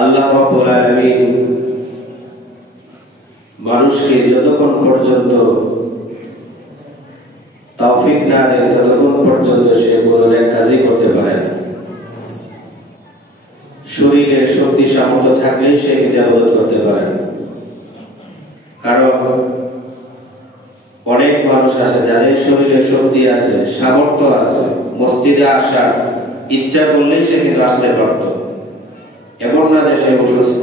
আল্লাহ রাব্বুল আলামিন মানুষকে যতক্ষণ পর্যন্ত তৌফিক না দেন ততক্ষণ পর্যন্ত সে কোনো এক কাজই করতে পারে না। শরীরে শক্তি সামর্থ্য থাকলে সে ইবাদত করতে পারে না। কারণ অনেক মানুষ আছে যাদের শরীরে শক্তি আছে, সামর্থ্য আছে, মসজিদে আসার ইচ্ছা করলে সে কিন্তু আসতে পারত। এমন না যে সে অসুস্থ,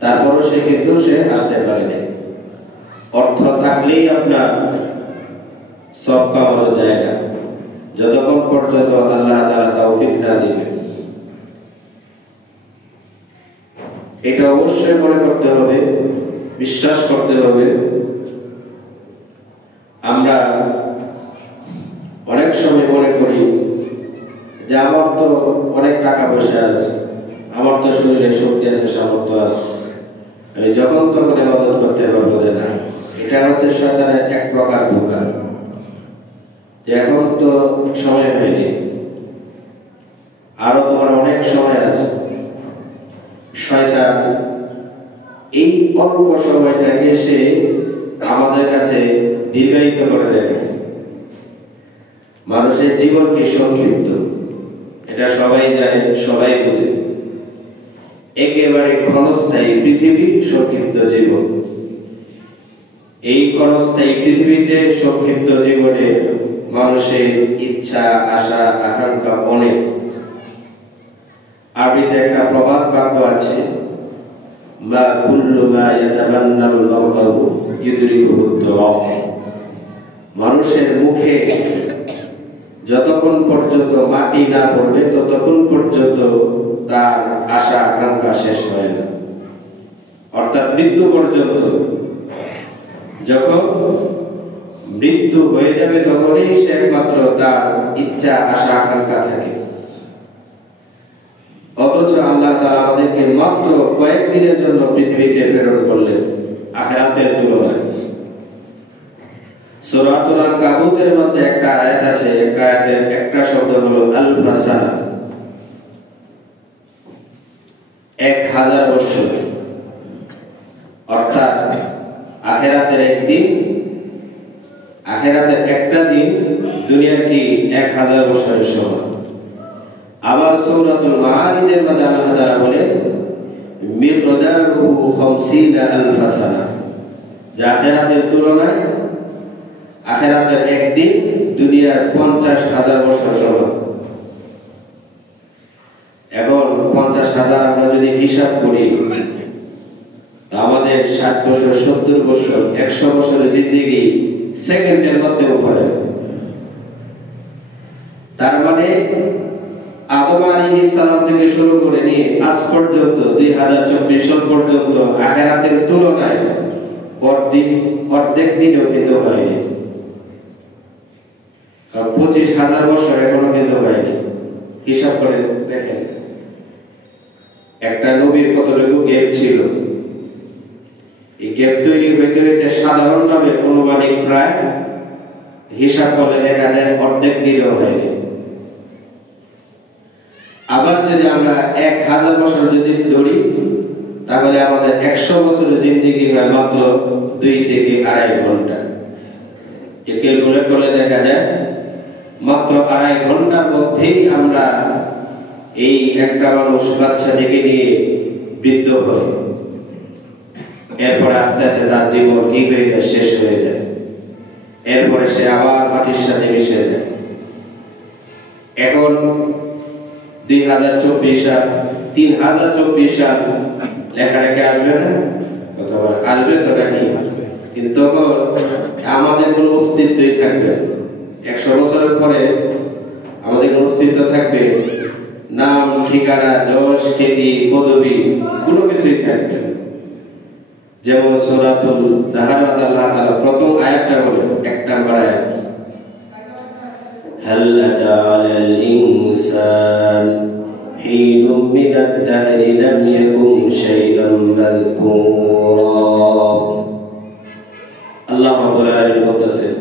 তারপরও সে কিন্তু সে আসতে পারেনি। অর্থ থাকলেই আপনার সব কামানো যায় না, যতক্ষণ পর্যন্ত আল্লাহ তাআলা তৌফিক না দিবেন। এটা অবশ্যই মনে করতে হবে, বিশ্বাস করতে হবে। আমরা অনেক সময় মনে করি যে আমার তো অনেক টাকা পয়সা আছে, আমার তো শরীরে শক্তি আছে, সামর্থ্য আছে, আমি যখন তখন ইবাদত করতে পারবো। না, এটা হচ্ছে শয়তানের এক প্রকার ধোঁকা। এখন তো সময় হয়নি, আরো তোমার অনেক সময় আছে। শয়তান এই অল্প সময়টাকে সে আমাদের কাছে দীর্ঘায়িত করে দেয়। মানুষের জীবন কি সংক্ষিপ্ত, এটা সবাই জানে, সবাই বুঝে। একেবারে ক্ষণস্থায়ী পৃথিবী, সংক্ষিপ্ত জীবন। এই ক্ষণস্থায়ী পৃথিবীতে সংক্ষিপ্ত জীবনে মানুষের ইচ্ছা, আশা, আকাঙ্ক্ষা অনেক। আরবিতে একটা প্রবাদ বাক্য আছে, মা কুল্লু মা ইয়াতামান্নাল মার'উ ইউদরিকুহু আত-তাওয়াফ। মানুষের মুখে যতক্ষণ পর্যন্ত মাটি না পড়বে ততক্ষণ পর্যন্ত তার আশা আকাঙ্ক্ষা শেষ হয় না। অর্থাৎ মৃত্যু পর্যন্ত। যখন মৃত্যু হয়ে যাবে তখনই সে একমাত্র তার ইচ্ছা, আশা, আকাঙ্ক্ষা থাকে। অথচ আল্লাহ তাআলা আমাদেরকে মাত্র কয়েকদিনের জন্য পৃথিবীতে প্রেরণ করলেন আখিরাতের তুলনায়। সূরাতুল আনকাবুতের মধ্যে একটা আয়াত আছে, একটা আয়াতের একটা শব্দ হলো আলফা সানা, 1000 বছর। অর্থাৎ আখিরাতের একদিন, আখিরাতের একটা দিন দুনিয়ার কি 1000 বছরের সমান। আবার সূরাতুল মাআরিজের মধ্যে আল্লাহ তাআলা বলেন মিকদারুহু 50000 সানা। আখিরাতের তুলনায় আখিরাতের একদিন দুনিয়ার 50,000 বছর সমান। এখন 50,000 আমরা যদি হিসাব করি, আমাদের 60 বছর, 70 বছর, 100 বছরের জিন্দেগি সেকেন্ডের মধ্যেও পড়ে। তার মানে আদম আলাইহিস সালাম থেকে শুরু করে নিয়ে আজ পর্যন্ত 2024 সাল পর্যন্ত আখিরাতের তুলনায় অর্ধেক দিনও কিন্তু হয়নি। 25,000 বছর এখনো কিন্তু হয়নি। হিসাব করে দেখেন একটা নবীর কতটুকু গ্যাপ ছিল। এই গ্যাপ তৈরি হইতে হইতে সাধারণভাবে অনুমানিক প্রায় হিসাব করলে দেখা যায় অর্ধেক দিনও হয়নি। আবার যদি আমরা 1000 বছর যদি ধরি, তাহলে আমাদের 100 বছরের জিন্দেগি হয় মাত্র 2 থেকে 2.5 ঘন্টা। ক্যালকুলেট করলে দেখা যায় মাত্র 2.5 ঘন্টার মধ্যেই আমরা এই একটা মানুষ বাচ্চা থেকে নিয়ে বৃদ্ধ হয়। এরপরে আস্তে আস্তে তার জীবন কি হয়ে যায়, শেষ হয়ে যায়। এরপরে সে আবার মাটির সাথে মিশে যায়। এখন 2024 সাল, 3024 সাল লেখালেখি আসবে না, অথবা আসবে তো নাকি, কিন্তু তখন আমাদের কোনো অস্তিত্বই থাকবে। 100 বছরের পরে আমাদের কোনো অস্তিত্ব থাকবে, নাম, ঠিকানা, যশ, খ্যাতি, পদবি কোনো কিছুই থাকবে না। যেমন সূরাতুল তাহারাত আল্লাহ তাআলা প্রথম আয়াতটা বলে, 1 নম্বর আয়াত, হাল আতাল ইনসান হিনুম মিনাদ দাহরি লাম ইয়াকুন শাইআন মাযকুরা। আল্লাহ রাব্বুল আলামিন বলতেছেন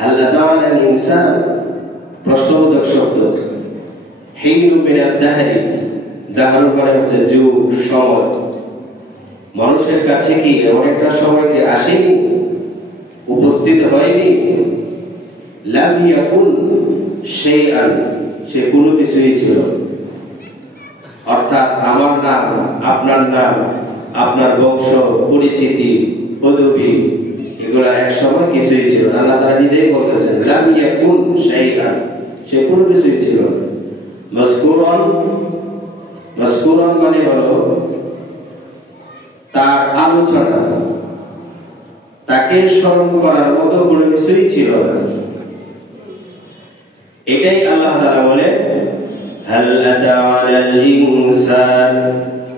হাল আতাল ইনসান, প্রশ্নবোধক শব্দ। হিনু মিনাদ দাহরি, দাহর মানে হচ্ছে যুগ, সময়। মানুষের কাছে কি এমন একটা সময় কি আসেনি, উপস্থিত হয়নি? লাম ইয়াকুন শাইআন, সে কোনো কিছুই ছিল। অর্থাৎ আমার নাম, আপনার নাম, আপনার বংশ, পরিচিতি, পদবি, এগুলা এক সময় কিছুই ছিল না। আল্লাহ তাআলা নিজেই বলতেছেন লাম ইয়াকুন শাইআন, সে কোনো কিছুই ছিল না। মাযকুরান, মাযকুরান মানে হলো তার আলোচনা, তাকে স্মরণ করার মতো কোনো কিছুই ছিল না। এটাই আল্লাহ তাআলা বলে হাল আতা আলাল ইনসান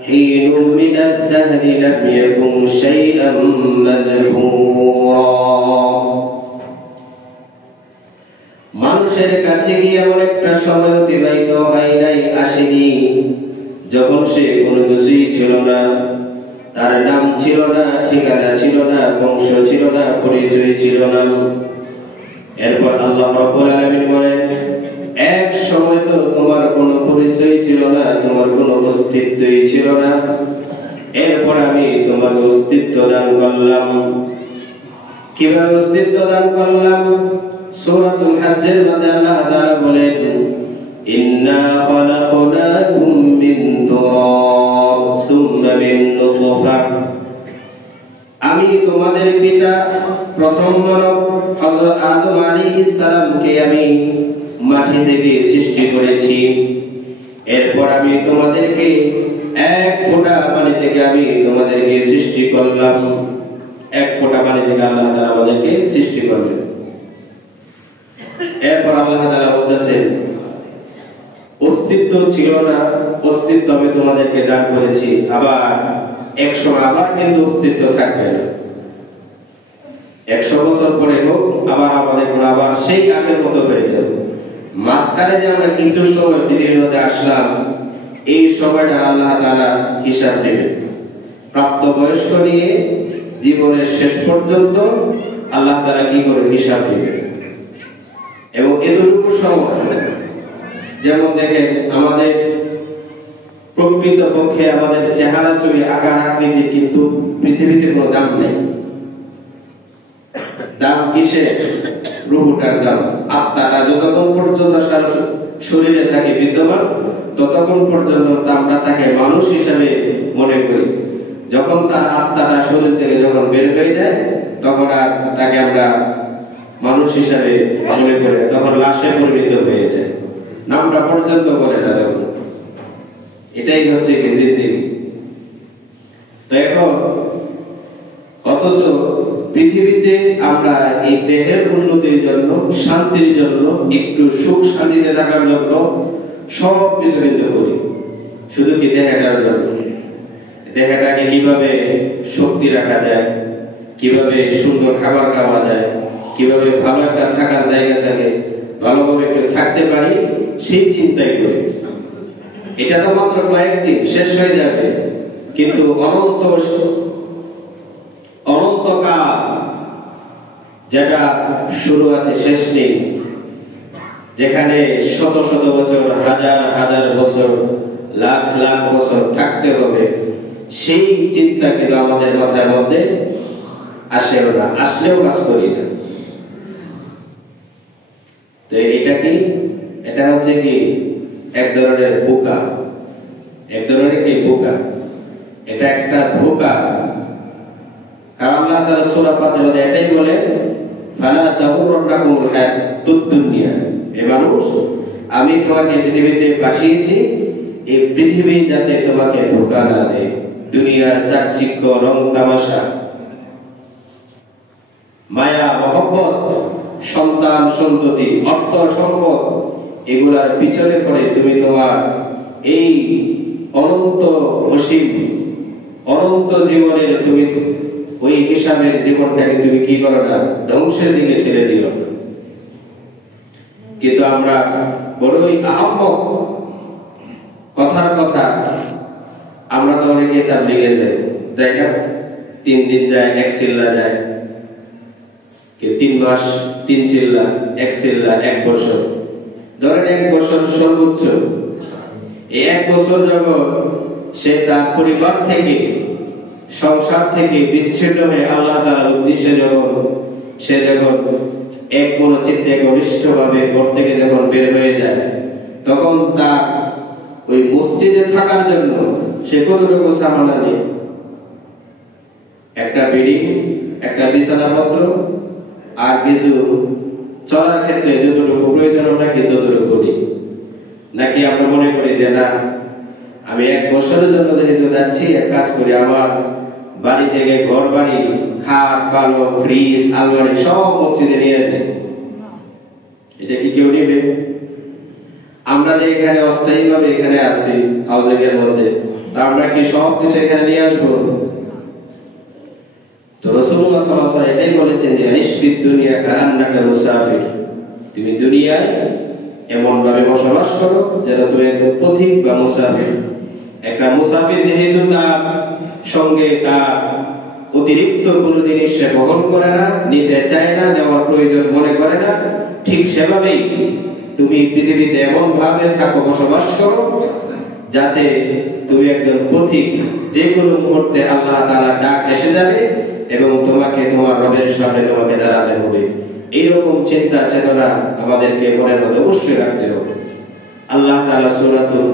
হিনুম মিনাদ দাহরি লাম ইয়াকুন শাইআন মাযকুরা। মানুষের কাছে কি এমন একটা সময় অতিবাহিত হয় নাই, আসেনি, যখন সে কোনো কিছুই ছিল না, তার নাম ছিল না, ঠিকানা ছিল না, বংশ ছিল না, পরিচয় ছিল না। এরপর আল্লাহ রাব্বুল আলামিন বলেন এক সময় তো তোমার কোনো পরিচয় ছিল না, তোমার কোনো অস্তিত্বই ছিল না, এরপর আমি তোমাকে অস্তিত্ব দান করলাম। কিভাবে অস্তিত্ব দান করলাম? সূরাতুল হজ্জের মধ্যে আল্লাহ তাআলা বলেন ইন্না খালাকনাকুম মিন তুরাব সুম্মা মিন নুতফা, আমি তোমাদের পিতা প্রথম মানব হযরত আদম আলাইহিস সালামকে আমি মাটি থেকে সৃষ্টি করেছি। এরপর আমি তোমাদেরকে এক ফোঁটা পানি থেকে আমি তোমাদেরকে সৃষ্টি করলাম। এক ফোঁটা পানি থেকে আল্লাহ তাআলা আমাদেরকে সৃষ্টি করলেন। এরপর আল্লাহ তাআলা বলতেছেন অস্তিত্ব ছিল না, অস্তিত্ব আমি তোমাদেরকে দান করেছি, আবার একসময় আবার কিন্তু অস্তিত্ব থাকবে না। 100 বছর পরে হোক আবার আমাদের আবার সেই আগের মতো হয়ে যাবে। মাঝখানে যে আমরা কিছু সময় পৃথিবীর মধ্যে আসলাম, এই সময়টা আল্লাহ তাআলা হিসাব নেবেন। প্রাপ্তবয়স্ক নিয়ে জীবনের শেষ পর্যন্ত আল্লাহ তাআলা কি করে হিসাব নেবেন। এবং এতটুকু সময়, যেমন দেখেন আমাদের প্রকৃত পক্ষে আমাদের চেহারা ছবি, আকার আকৃতি কিন্তু পৃথিবীতে কোনো দাম নেই। দাম কিসে? রূহটার দাম। আত্মাটা যতক্ষণ পর্যন্ত শরীরে থাকে বিদ্যমান, ততক্ষণ পর্যন্ত আমরা তাকে মানুষ হিসাবে মনে করি। যখন তার আত্মাটা শরীর থেকে যখন বের হয়ে যায়, তখন আর তাকে আমরা মানুষ হিসাবে মনে করি, তখন লাশে পরিণত হয়ে যায়, নামটা পর্যন্ত বলে না তখন। এটাই হচ্ছে জিন্দেগি। তো এখন অথচ পৃথিবীতে আমরা এই দেহের উন্নতির জন্য, শান্তির জন্য, একটু সুখ শান্তিতে থাকার জন্য সব কিছু কিন্তু করি, শুধু কি দেহটার জন্য। দেহটাকে কিভাবে শক্তি রাখা যায়, কিভাবে সুন্দর খাবার খাওয়া যায়, কিভাবে ভালো একটা থাকার জায়গা থাকে, ভালোভাবে একটু থাকতে পারি, সেই চিন্তাই করি। এটা তো মাত্র কয়েকদিন শেষ হয়ে যাবে, কিন্তু অনন্তকাল যেটা শুরু আছে শেষ নেই, যেখানে শত শত বছর, হাজার হাজার বছর, লাখ লাখ বছর থাকতে হবে, সেই চিন্তা কিন্তু আমাদের মাথার মধ্যে আসেও না, আসলেও কাজ করি না। তো এটা কি? এটা হচ্ছে কি এক ধরনের বোকা, এক ধরনের কি বোকা, এটা একটা ধোঁকা। কারণ আল্লাহ তাআলা সূরা ফাতিহাতে এটাই বলে ফালা তাগুররাকুমুল হায়াতুদ দুনিয়া, হে মানুষ আমি তোমাকে পৃথিবীতে পাঠিয়েছি, এই পৃথিবী যাতে তোমাকে ধোঁকা না দেয়। দুনিয়ার চাকচিক্য, রং তামাশা, মায়া মহব্বত, সন্তান সন্ততি, অর্থ সম্পদ, এগুলার পিছনে পড়ে তুমি তোমার এই অনন্ত অসীম অনন্ত জীবনের তুমি ওই হিসাবের জীবনটাকে তুমি কি করো না, ধ্বংসের দিকে ঠেলে দিও। কিন্তু আমরা বড়ই আহম্মক, কথার কথা আমরা তো অনেকে তাবলীগে যাই, তাই না? 3 দিন যায়, 1 চিল্লা যায়, 3 মাস 3 চিল্লা, 1 চিল্লা, 1 বছর, ধরেন 1 বছর সর্বোচ্চ এই 1 বছর যখন সে তার পরিবার থেকে সংসার থেকে বিচ্ছিন্ন হয়ে আল্লাহ তাআলার উদ্দেশ্যে সে যখন এক মনোচিত্তে ঘনিষ্ঠভাবে ঘর থেকে যখন বের হয়ে যায়, তখন তার ওই মসজিদে থাকার জন্য সে কতটুকু সামান আনে? একটা বিড়ি, একটা বিছানাপত্র, আর কিছু চলার ক্ষেত্রে যতটুকু প্রয়োজন আমরা কি ততটুকু করি? নাকি আমরা মনে করি যে না, আমি 1 বছরের জন্য যেহেতু যাচ্ছি, এক কাজ করি, আমার বাড়ি থেকে ঘর বাড়ি, খাট পালং, ফ্রিজ, আলমারি সব মসজিদে নিয়ে নেয়। এটা কি কেউ নিবে? আমরা যে এখানে অস্থায়ী ভাবে এখানে আছি হাউজিং এর মধ্যে, তা আমরা কি সব কিছু এখানে নিয়ে আসবো? তো রাসূলুল্লাহ সাল্লাল্লাহু আলাইহি ওয়াসাল্লাম এটাই বলেছেন যে ইশফিদ দুনিয়া কাআন্নাকা মুসাফির, তুমি দুনিয়ায় এমন ভাবে বসবাস করো যেন তুমি একজন পথিক বা মুসাফির। একটা মুসাফির যেহেতু তার সঙ্গে তার অতিরিক্ত কোনো জিনিস সে বহন করে না, নিতে চায় না, নেওয়ার প্রয়োজন মনে করে না, ঠিক সেভাবেই তুমি পৃথিবীতে এমন ভাবে থাকো, বসবাস করো যাতে তুমি একজন পথিক, যে কোনো মুহূর্তে আল্লাহ তাআলা ডাক এসে যাবে এবং তোমাকে তোমার রবের সামনে তোমাকে দাঁড়াতে হবে। এইরকম চিন্তা চেতনা আমাদেরকে মনের মধ্যে অবশ্যই রাখতে হবে। আল্লাহ তাআলা সূরাতুল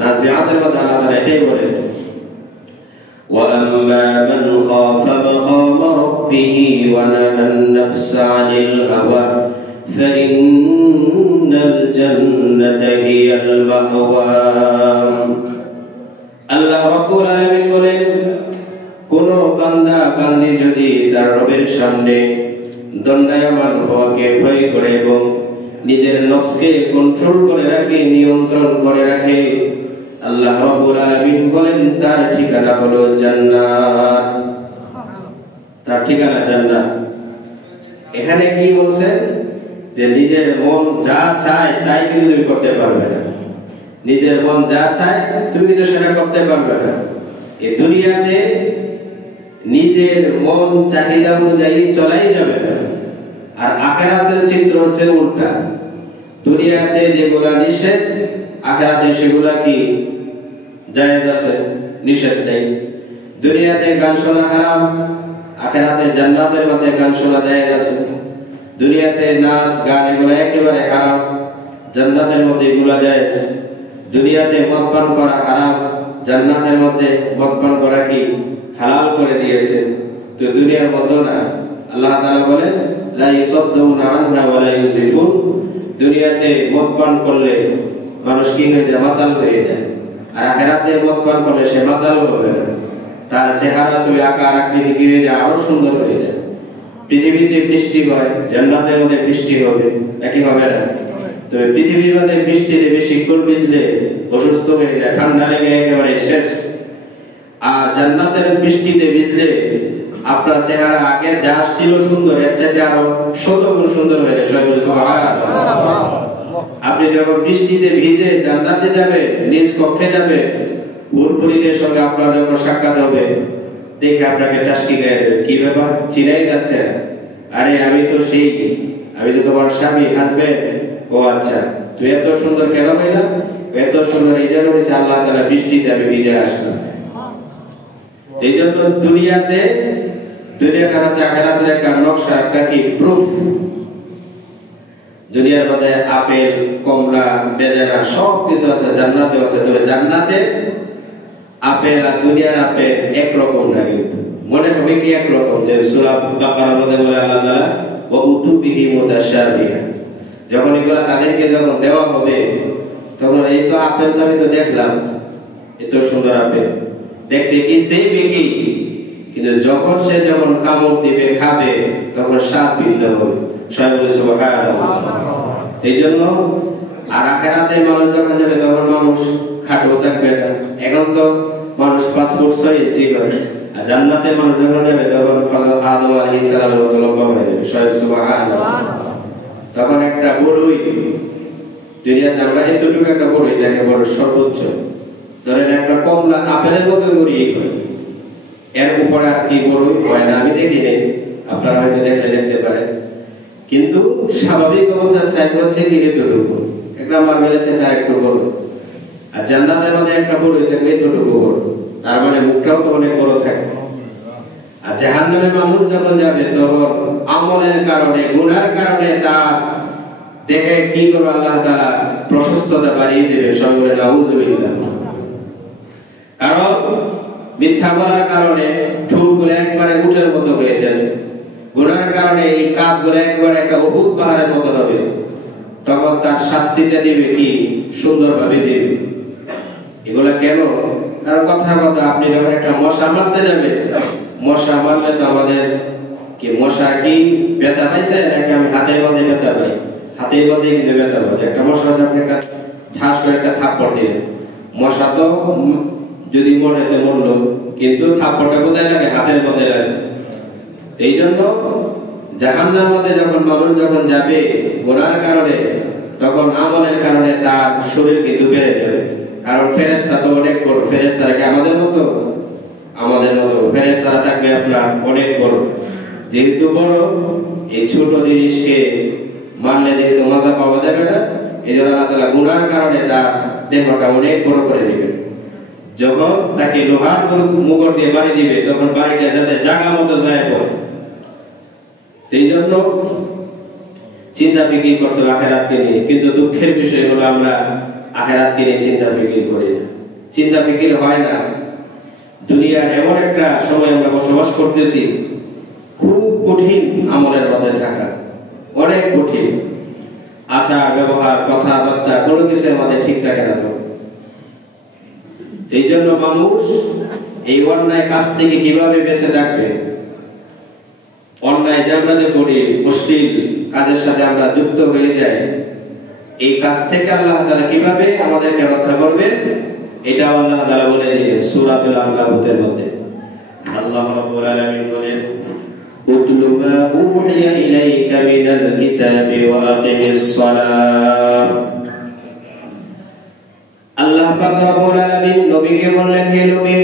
নাজিআতের মধ্যে আল্লাহ তাআলা এটাই বলেন, وَأَمَّا مَنْ خَافَ مَقَامَ رَبِّهِ وَنَهَى النَّفْسَ عَنِ الْهَوَى فَإِنَّ الْجَنَّةَ هِيَ الْمَأْوَى। আল্লাহ রাব্বুল আলামিন বলেন, কোন বান্দা বান্দি যদি তার রবের সামনে দণ্ডায়মান হওয়াকে ভয় করে এবং নিজের নফসকে কন্ট্রোল করে রাখে, নিয়ন্ত্রণ করে রাখে, আল্লাহ রাব্বুল আলামিন বলেন তার ঠিকানা হলো জান্নাত। তার ঠিকানা জান্নাত। এখানে কি বলছে? যে নিজের মন যা চায় তাই কিন্তু তুমি করতে পারবে না। নিজের মন যা চায় তুমি কিন্তু সেটা করতে পারবে না। এই দুনিয়াতে নিজের মন চাহিদা অনুযায়ী চলাই যাবে না। আর আখিরাতের চিত্র হচ্ছে উল্টা। দুনিয়াতে যেগুলা নিষেধ, আখিরাতে সেগুলা কি জায়েজ আছে, নিষেধ নেই। দুনিয়াতে গান শোনা হারাম, আখিরাতে জান্নাতের মধ্যে গান শোনা জায়েজ আছে। দুনিয়াতে নাচ গান এগুলো একেবারে হারাম, জান্নাতের মধ্যে এগুলা জায়েজ। দুনিয়াতে মদ পান করা হারাম, জান্নাতের মধ্যে মদ পান করা কি হালাল করে দিয়েছে। তো দুনিয়ার মধ্যে না, আল্লাহ তাআলা বলেন লা ইয়াসাদ্দুনা আনহা ওয়া লা ইউজিফুন। দুনিয়াতে মদ পান করলে মানুষ কি হয়ে যায়? মাতাল হয়ে যায়। আর আখিরাতে মদ পান করলে সে মাতাল হবে না, তার চেহারা ছবি আকার আকৃতি কি হয়ে যায়? আরো সুন্দর হয়ে যায়। পৃথিবীতে বৃষ্টি হয়, জান্নাতের মধ্যে বৃষ্টি হবে, একই হবে না? তবে পৃথিবীর মধ্যে বৃষ্টিতে বেশিক্ষণ ভিজলে অসুস্থ হয়ে যায়, ঠান্ডা লেগে একেবারে শেষ। আর জান্নাতের বৃষ্টিতে ভিজলে আপনার চেহারা আগে যা ছিল সুন্দর, এর চাইতে আরো 100 গুণ সুন্দর হয়ে যায়। সবাই বলে সুবহানাল্লাহ। আপনি যখন বৃষ্টিতে ভিজে জান্নাতে যাবে, নিজ কক্ষে যাবে, হুরপুরীদের সঙ্গে আপনার যখন সাক্ষাৎ হবে, দেখে আপনাকে টাসকি গায়ে দেবে, কি ব্যাপার, চিনাই যাচ্ছে? আরে আমি তো সেই, আমি তো তোমার স্বামী, হাজবেন্ড। ও আচ্ছা, তুই এত সুন্দর কেন হইলা? এত সুন্দর এই জন্য হয়েছে আল্লাহ তাআলা বৃষ্টিতে আমি ভিজে আসলাম। এই জন্য দুনিয়াতে দুনিয়াটা হচ্ছে আখিরাতের একটা নকশা, একটা কি প্রুফ। দুনিয়ার মধ্যে আপেল, কমলা, বেদানা সব কিছু আছে, জান্নাতে আছে। তবে জান্নাতে আপেল আর দুনিয়ার আপেল একরকম না, কিন্তু মনে হবে কি একরকম। যে সূরা বাকারার মধ্যে বলে আল্লাহ তাআলা ওয়া উতুবিহি মুতাশাবিহা, যখন এগুলা তাদেরকে যখন দেওয়া হবে, তখন এই তো আপেল তো আমি তো দেখলাম, এত সুন্দর আপেল দেখতে কি সেই বেকি, কিন্তু যখন সে যখন কামড় দিবে, খাবে, তখন স্বাদ ভিন্ন হবে। সবাই বলে সুবহানাল্লাহ। এই জন্য আর আখিরাতে মানুষ যখন যাবে, তখন মানুষ খাটো থাকবে না। এখন তো মানুষ 5 ফুট 6 ইঞ্চি করে, আর জান্নাতে মানুষ যখন যাবে, তখন আদম আলাইহিস সালাম লম্বা হয়ে যাবে। সবাই সুবহানাল্লাহ। তখন একটা বড়ই, দুনিয়াতে আমরা এতটুকু একটা বড়ই দেখে বড় সর্বোচ্চ, ধরেন একটা কমলা আপেলের মতো গড়িয়ে হয়, এর উপরে আর কি বড়ই হয় না, আমি দেখি নেই, আপনারা হয়তো দেখতে পারেন। কিন্তু স্বাভাবিক অবস্থার সাইজ হচ্ছে কি এতটুকু, একটা মার্বেলের চেয়ে একটু বড়। আর জান্নাতের মধ্যে একটা বড় থাকে এতটুকু বড়, তার মানে মুখটাও তো অনেক বড় থাকে। আর জাহান্নামে মানুষ যখন যাবে তখন আমলের কারণে, গুনার কারণে তার দেখে কি করবে আল্লাহ তাআলা প্রশস্ততা বাড়িয়ে দেবে। সবাই বলে নাউযুবিল্লাহ। কারণ মিথ্যা বলার কারণে ঠোঁটগুলো একবারে উটের মতো হয়ে যাবে, গুনার কারণে এই কাঁধগুলো একবারে একটা অভূত পাহাড়ের মতো হবে। তখন তার শাস্তিটা দিবে কি সুন্দরভাবে দিবে। এগুলা কেন? কারণ কথা আপনি যখন একটা মশা মারতে যাবেন, মশা মারলে তো আমাদের কি মশা কি ব্যথা পাইছে নাকি আমি হাতের মধ্যে ব্যথা পাই? হাতের মধ্যে কিন্তু ব্যথা পাই। একটা মশা আপনি একটা ঠাস করে একটা থাপ্পড় দিলেন, মশা তো যদি মরে তো মরলো, কিন্তু থাপ্পড়টা কোথায় লাগে? হাতের মধ্যে লাগে। এই জন্য জাহান্নামের মধ্যে যখন মানুষ যখন যাবে গুনার কারণে, তখন আমলের কারণে তার শরীর কিন্তু বেড়ে যাবে। কারণ ফেরেশতা তো অনেক বড়, ফেরেশতারা কি আমাদের মতো? আমাদের মতো ফেরেশতারা থাকবে আপনার অনেক বড়। যেহেতু বড়, এই ছোট জিনিসকে মানলে যেহেতু মজা পাওয়া যাবে না, এই জন্য আল্লাহ তাআলা গুনার কারণে তার দেহটা অনেক বড় করে দিবে। যখন তাকে লোহার মুকুট দিয়ে বাড়ি দিবে, তখন বাড়িটা যাতে জায়গা মতো যায় পড়ে। এই জন্য চিন্তা ফিকির করতে হবে আখিরাতকে নিয়ে। কিন্তু দুঃখের বিষয় হলো আমরা আখিরাতকে নিয়ে চিন্তা ফিকির করি না, চিন্তা ফিকির হয় না। দুনিয়ার এমন একটা সময় আমরা বসবাস করতেছি, খুব কঠিন আমলের মধ্যে থাকা, অনেক কঠিন। আচার ব্যবহার, কথাবার্তা কোনো কিছু আমাদের ঠিক থাকে না। এই জন্য মানুষ এই অন্যায় কাজ থেকে কিভাবে বেঁচে থাকবে, অন্যায় যে আমরা যে করি, অশ্লীল কাজের সাথে আমরা যুক্ত হয়ে যাই, এই কাজ থেকে আল্লাহ তাআলা কিভাবে আমাদেরকে রক্ষা করবেন, এটা আল্লাহ তাআলা বলে দিয়েছেন সূরাতুল আনকাবুতের মধ্যে। আল্লাহ রাব্বুল আলামিন বলেন, উতলু মা উহিয়া ইলাইকা মিনাল কিতাবি ওয়া আকিমিস সালাহ। আল্লাহ পাক রব্বুল আলামিন নবীকে বললেন, হে নবী,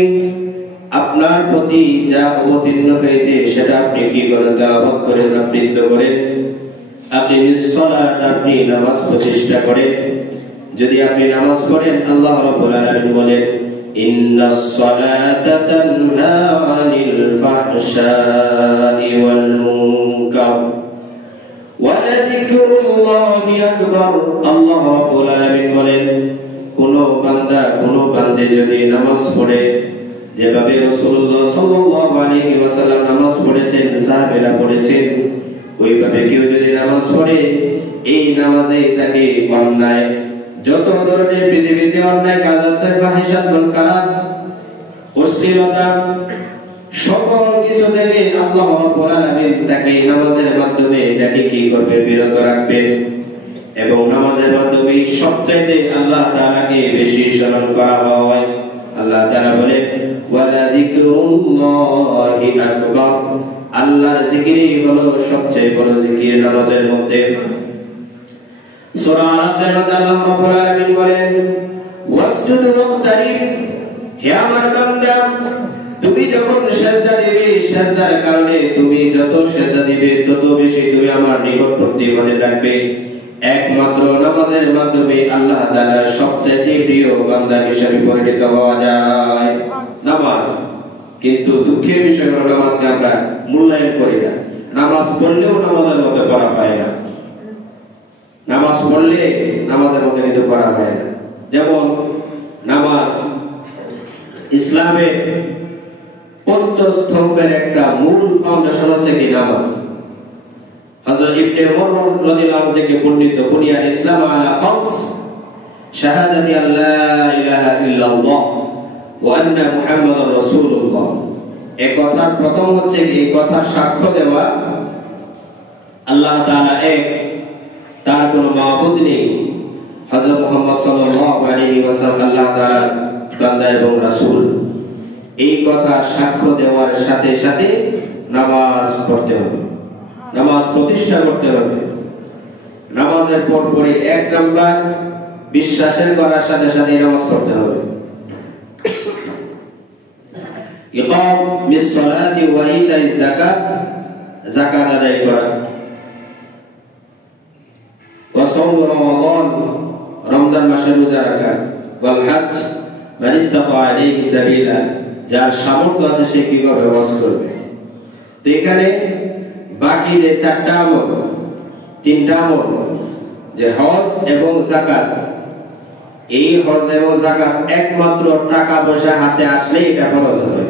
আপনার প্রতি যা অবতীর্ণ হয়েছে সেটা আপনি কি করেন? তেলাওয়াত করেন, আবৃত্তি করেন। আকিমিস সালাত, আপনি নামাজ প্রতিষ্ঠা করেন। যদি আপনি নামাজ পড়েন, আল্লাহ রাব্বুল আলামিন বলেন, ইন্নাস সালাতা তানহা আনিল ফাহশাই ওয়াল মুনকার ওয়া লাযিকরুল্লাহি আকবার। আল্লাহ রাব্বুল আলামিন বলেন, কোন বান্দা কোন বান্দে যদি নামাজ পড়ে, যেভাবে রাসূলুল্লাহ সাল্লাল্লাহু আলাইহি ওয়াসাল্লাম নামাজ পড়েছেন, সাহাবীরা পড়েছেন, ওইভাবে কেউ যদি নামাজ পড়ে, এই নামাজে তাকে অন্যায় যত ধরনের পৃথিবীতে অন্যায় কাজ আছে, ফাহিশাত, মুনকার, অশ্লীলতা, সকল কিছু থেকে আল্লাহ রাব্বুল আলামিন তাকে নামাজের মাধ্যমে এটাকে কি করবে? বিরত রাখবেন। এবং নামাজের মাধ্যমে সবচেয়ে আল্লাহ তাআলাকে বেশি স্মরণ করা হয়। আল্লাহ তাআলা বলেন, ওয়ালা যিকরুল্লাহি আকবার। আল্লাহর জিকিরই হলো সবচেয়ে বড় জিকির নামাজের মধ্যে। সূরা আরাফের মধ্যে আল্লাহ রাব্বুল আলামিন বলেন, ওয়াসজুদ ওয়াক্তারিব। হে আমার বান্দা, তুমি যখন সিজদা দিবে, সিজদার কারণে তুমি যত সিজদা দিবে তত বেশি তুমি আমার নিকটবর্তী হতে থাকবে। একমাত্র নামাজের মাধ্যমে আল্লাহ তাআলার সবচেয়ে প্রিয় বান্দা হিসেবে পরিণত হওয়া যায় নামাজ। কিন্তু দুঃখের বিষয় হলো নামাজকে আমরা মূল্যায়ন করি না। নামাজ পড়লেও নামাজের মধ্যে পড়া হয় না, নামাজ পড়লে নামাজের মধ্যে কিন্তু পড়া হয় না। যেমন নামাজ ইসলামের পঞ্চস্তম্ভের একটা মূল ফাউন্ডেশন হচ্ছে কি নামাজ। হযরত ইবনে উমর রাদিয়াল্লাহু আনহু থেকে বর্ণিত, বুনিয়াল ইসলাম আলা খামস, শাহাদাতি আল্লা ইলাহা ইল্লাল্লাহ ওয়া আন্না মুহাম্মাদুর রাসূলুল্লাহ। এই কথার প্রথম হচ্ছে কি, এই কথার সাক্ষ্য দেওয়া আল্লাহ তাআলা এক, তার কোনো মাবুদ নেই। হযরত মুহাম্মদ সাল্লাল্লাহু আলাইহি ওয়াসাল্লাম আল্লাহ তাআলার বান্দা এবং রাসূল। এই কথা সাক্ষ্য দেওয়ার সাথে সাথে নামাজ পড়তে হবে, নামাজ প্রতিষ্ঠা করতে হবে। নামাজের পরপরই এক নাম্বার বিশ্বাসের করার সাথে সাথে নামাজ পড়তে হবে। ইকামিস সালাতি ওয়া ইতাইজ যাকাত, যাকাত আদায় করা। ওয়া সাওম রমাদান, রমজান মাসে রোজা রাখা। ওয়াল হজ মান ইসতাতা আলাইহি সাবিলা, যার সামর্থ্য আছে সে কি করবে? হজ করবে। তো এখানে বাকি যে চারটা আমল, তিনটা আমল, যে হজ এবং যাকাত, এই হজ এবং যাকাত একমাত্র টাকা পয়সা হাতে আসলে এটা খরচ হবে।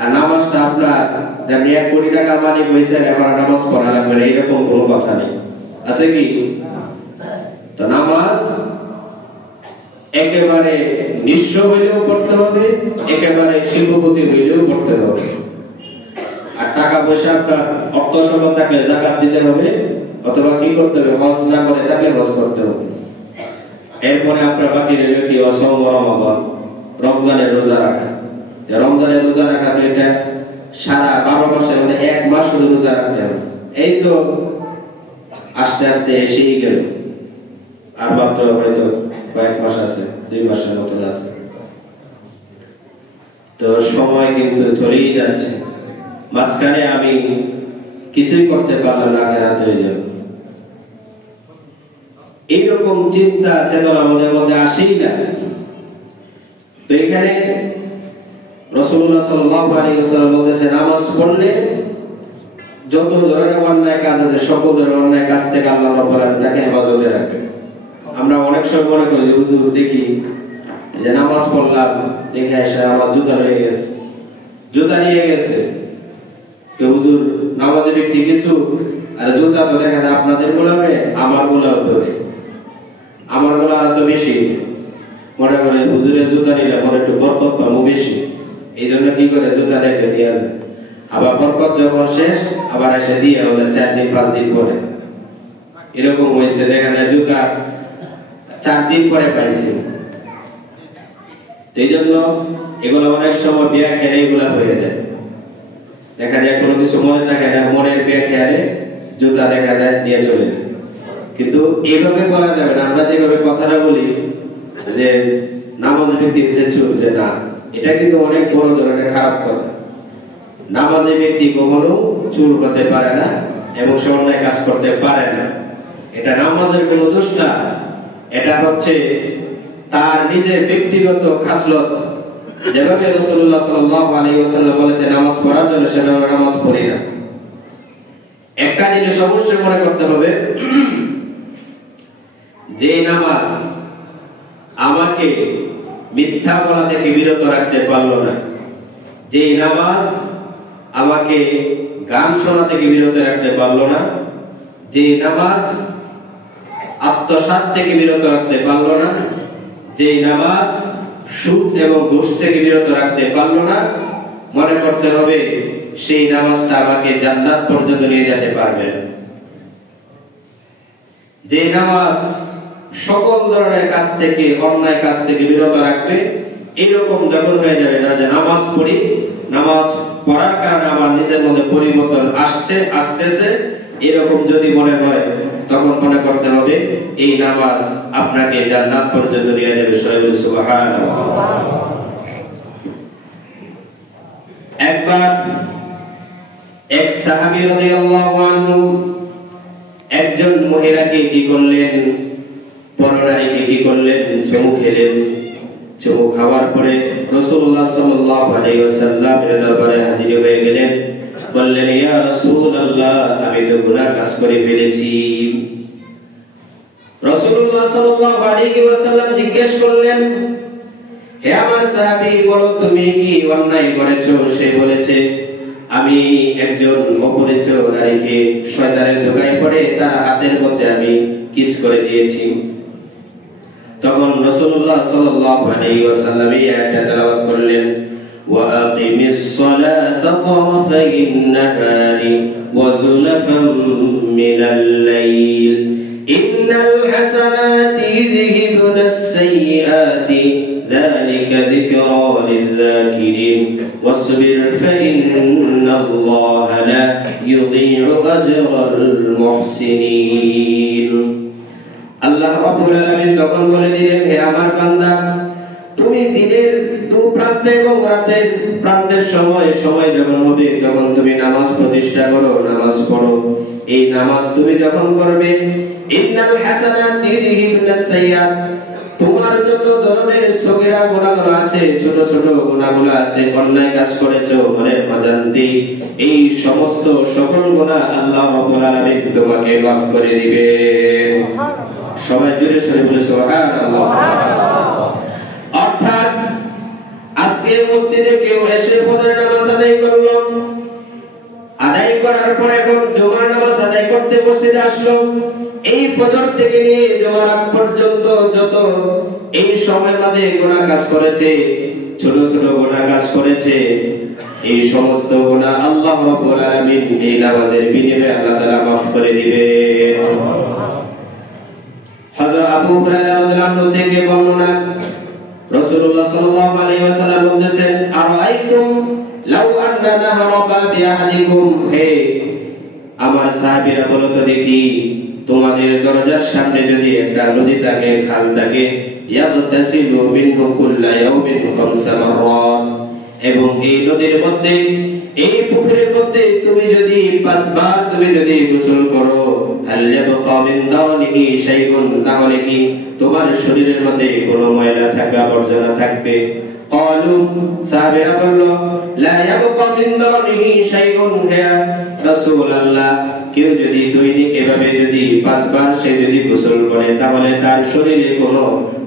আর নামাজটা আপনার যেমন 1 কোটি টাকা মালিক হয়েছে এখন নামাজ পড়া লাগবে না, এরকম কোনো কথা নেই, আছে কি? তো নামাজ একেবারে নিঃস্ব হইলেও পড়তে হবে, একেবারে শিল্পপতি হইলেও পড়তে হবে। আর টাকা পয়সা আপনার অর্থ সম্পদ থাকলে যাকাত দিতে হবে, অথবা কি করতে হবে? হজ না করে থাকলে হজ করতে হবে। এরপরে আপনার বাকি রইল কি? অসম রমাদান, রমজানের রোজা রাখা। রমজানের রোজা রাখা তো এটা সারা 12 মাসের মধ্যে 1 মাস শুধু রোজা রাখতে হবে। এই তো আস্তে আস্তে এসেই গেল, আর মাত্র হয়তো কয়েক মাস আছে, 2 মাসের মতো আছে। তো সময় কিন্তু চলেই যাচ্ছে, মাঝখানে আমি কিছুই করতে পারলাম না, রাত হয়ে যাবে। এইরকম চিন্তা চেতনা আমাদের মধ্যে আসেই না। তো এখানে রাসূলুল্লাহ সাল্লাল্লাহু আলাইহি ওয়াসাল্লাম বলেছেন, নামাজ পড়লে যত ধরনের অন্যায় কাজ আছে সকল ধরনের অন্যায় কাজ থেকে আল্লাহ রাব্বুল আলামিন তাকে হেফাজতে রাখবে। আমরা অনেক সময় মনে করি যে হুজুর দেখি যে নামাজ পড়লাম, দেখে এসে আমার জুতা রয়ে গেছে, জুতা নিয়ে গেছে কে হুজুর, নামাজে ব্যক্তি কিছু, আর জুতা তো দেখা যায় আপনাদের গোলামে, আমার গোলাও ধরে, আমার গোলা আরো তো বেশি, মনে করে হুজুরের জুতা নিলে মনে একটু বরকত পাবো বেশি, এই জন্য কি করে জুতা রেখে দিয়ে যায়। আবার বরকত যখন শেষ আবার এসে দিয়ে 4 দিন 5 দিন পরে, এরকম হয়েছে। দেখা যায় জুতা 4 দিন পরে পাইছি। এই জন্য এগুলো অনেক সময় ব্যাখ্যা এগুলা হয়ে যায়, দেখা যায় কোনো কিছু মনে থাকে না, মনের ব্যাখ্যারে জুতা দেখা যায় দিয়ে চলে যায়। কিন্তু এইভাবে বলা যাবে না, আমরা যেভাবে কথাটা বলি যে নামাজ ব্যক্তি হচ্ছে চোর, যে না, এটা কিন্তু অনেক বড় ধরনের খারাপ কথা। নামাজে ব্যক্তি কখনো চোর হতে পারে না এবং সে অন্যায় কাজ করতে পারে না, এটা নামাজের কোনো দোষ না, এটা হচ্ছে তার নিজের ব্যক্তিগত খাসলত। যেভাবে রাসূলুল্লাহ সাল্লাল্লাহু আলাইহি ওয়াসাল্লাম বলেছেন নামাজ পড়ার জন্য, সেভাবে নামাজ পড়ি না। একটা জিনিস অবশ্যই মনে করতে হবে, যে নামাজ আমাকে মিথ্যা বলা থেকে বিরত রাখতে পারলো না, যে নামাজ আমাকে গান শোনা থেকে বিরত রাখতে পারলো না, যে নামাজ আত্মসাৎ থেকে বিরত রাখতে পারলো না, যে নামাজ সুদ এবং দোষ থেকে বিরত রাখতে পারলো না, মনে করতে হবে সেই নামাজটা আমাকে জান্নাত পর্যন্ত নিয়ে যেতে পারবে। যে নামাজ সকল ধরনের কাজ থেকে, অন্যায় কাজ থেকে বিরত রাখবে, এরকম যখন হয়ে যাবে না, যে নামাজ পড়ি, নামাজ পড়ার কারণে আমার নিজের মধ্যে পরিবর্তন আসতেছে, এরকম যদি মনে হয়, তখন মনে করতে হবে এই নামাজ আপনাকে জান্নাত পর্যন্ত নিয়ে যাবে। সুবহানাল্লাহ। একবার এক সাহাবী রাদিয়াল্লাহু আনহু একজন মহিলাকে কি করলেন, পরনারীকে কি করলেন, চুমু খেলেন। চুমু খাওয়ার পরে রাসূলুল্লাহ সাল্লাল্লাহু আলাইহি ওয়াসাল্লাম এর দরবারে হাজির হয়ে গেলেন, বললেন, ইয়া রাসূলুল্লাহ, আমি তো গুনাহ কাজ করে ফেলেছি। রাসূলুল্লাহ সাল্লাল্লাহু আলাইহি ওয়াসাল্লাম জিজ্ঞেস করলেন, হে আমার সাহাবী, বলো তুমি কি অন্যায় করেছো? সে বলেছে, আমি একজন অপরিচিত নারীকে শয়তানের ধোঁকায় পড়ে তার হাতের মধ্যে আমি কিস করে দিয়েছি। তখন রাসূলুল্লাহ সাল্লাল্লাহু আলাইহি ওয়াসাল্লাম এই আয়াতটা তেলাওয়াত করলেন, ওয়া আকিমিস সালাতা তারাফাইন নাহারি ওয়া যুলাফাম মিনাল লাইল ইন্নাল হাসানাতি ইযহিবুনাস সাইয়্যাতি যালিকা যিকরা লিয-যাকিরিন ওয়াসবির ফাইন্নাল্লাহা লা ইউযী'ু আজরাল মুহসিনিন। আল্লাহ রাব্বুল আলামিন তখন বলে দিলেন, হে আমার বান্দা, তুমি দিনের দু প্রান্তে এবং রাতের প্রান্তের সময় যখন হবে তখন তুমি নামাজ প্রতিষ্ঠা করো, নামাজ পড়ো। এই নামাজ তুমি যখন করবে, ইন্নাল হাসানাতি ইযহিবুনাস সাইয়্যাত, তোমার যত ধরনের সগীরা গুনাহগুলো আছে, ছোট ছোট গুনাহগুলো আছে, অন্যায় কাজ করেছো মনের অজান্তে, এই সমস্ত সকল গুনাহ আল্লাহ রাব্বুল আলামিন তোমাকে মাফ করে দিবে। সবাই জোরে সরে বলে সুবহানাল্লাহ। অর্থাৎ আজকে মসজিদে কেউ এসে ফজরের নামাজ আদায় করলো, আদায় করার পর এখন জুমার নামাজ আদায় করতে মসজিদে আসলো, এই ফজর থেকে নিয়ে জুমার আগ পর্যন্ত যত এই সময়ের মধ্যে গুনাহ কাজ করেছে, ছোট ছোট গুনাহ কাজ করেছে, এই সমস্ত গুনাহ আল্লাহ রাব্বুল আলামিন এই নামাজের বিনিময়ে আল্লাহ তাআলা মাফ করে দিবে। হযরত আবু হুরায়রা রাদিয়াল্লাহু আনহু থেকে বর্ণনা, রাসূলুল্লাহ সাল্লাল্লাহু আলাইহি ওয়াসাল্লাম বলেছেন, আরাইতুম লাউ আন্না নাহরা বাবি আহাদিকুম, হে আমার সাহাবীরা বলো তো দেখি, তোমাদের দরজার সামনে যদি একটা নদী থাকে, খাল থাকে, ইয়াগতাসিলু মিনহু কুল্লা ইয়াউমিন খামসা মাররাত, এবং এই নদীর মধ্যে, এই পুকুরের মধ্যে তুমি যদি 5 বার তুমি যদি গোসল করো, আল্লাযা মিন দাওনিহি শাইউন, তাহলে কি তোমার শরীরের মধ্যে কোনো ময়লা থাকবে, আবর্জনা থাকবে? ক্বালু, সাহাবীরা বলল, লা ইয়াবকা মিন দাওনিহি শাইউন, হে রাসূলুল্লাহ, কেউ যদি দৈনিক এভাবে যদি 5 বার সে যদি গোসল করে, তাহলে তার শরীরে কোনো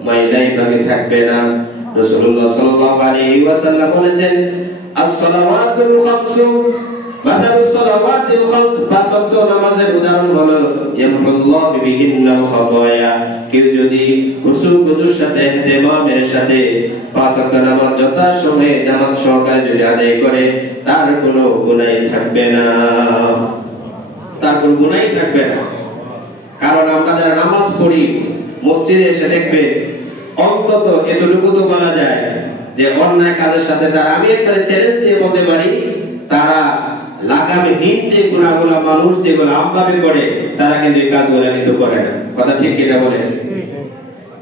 ময়লাই বাকি থাকবে না। রাসূলুল্লাহ সাল্লাল্লাহু আলাইহি ওয়াসাল্লাম বলেছেন, as-salawatul khamsu, মাদারুস সালাওয়াতুল খামস, 5 ওয়াক্ত নামাজের উদাহরণ হলো ইয়ামহুল্লাহু বিহিন্নাল খাতায়া, কেউ যদি খুশুর সাথে ইহতিমামের সাথে 5 ওয়াক্ত নামাজ যথাসময়ে নামাজ সহকারে যদি আদায় করে, তার কোনো গুনাহ থাকবে না, তার কোনো গুনাহ থাকবে না। কারণ আমরা যারা নামাজ পড়ি মসজিদে এসে দেখবে অন্তত এতটুকু তো বলা যায় যে অন্যায় কাজের সাথে তারা, আমি একটা চ্যালেঞ্জ দিয়ে বলতে পারি, তারা লাগামহীন যে গুনাহগুলো মানুষ যেগুলো আমভাবে করে, তারা কিন্তু এই কাজগুলো কিন্তু করে না। কথা ঠিক কিনা বলেন?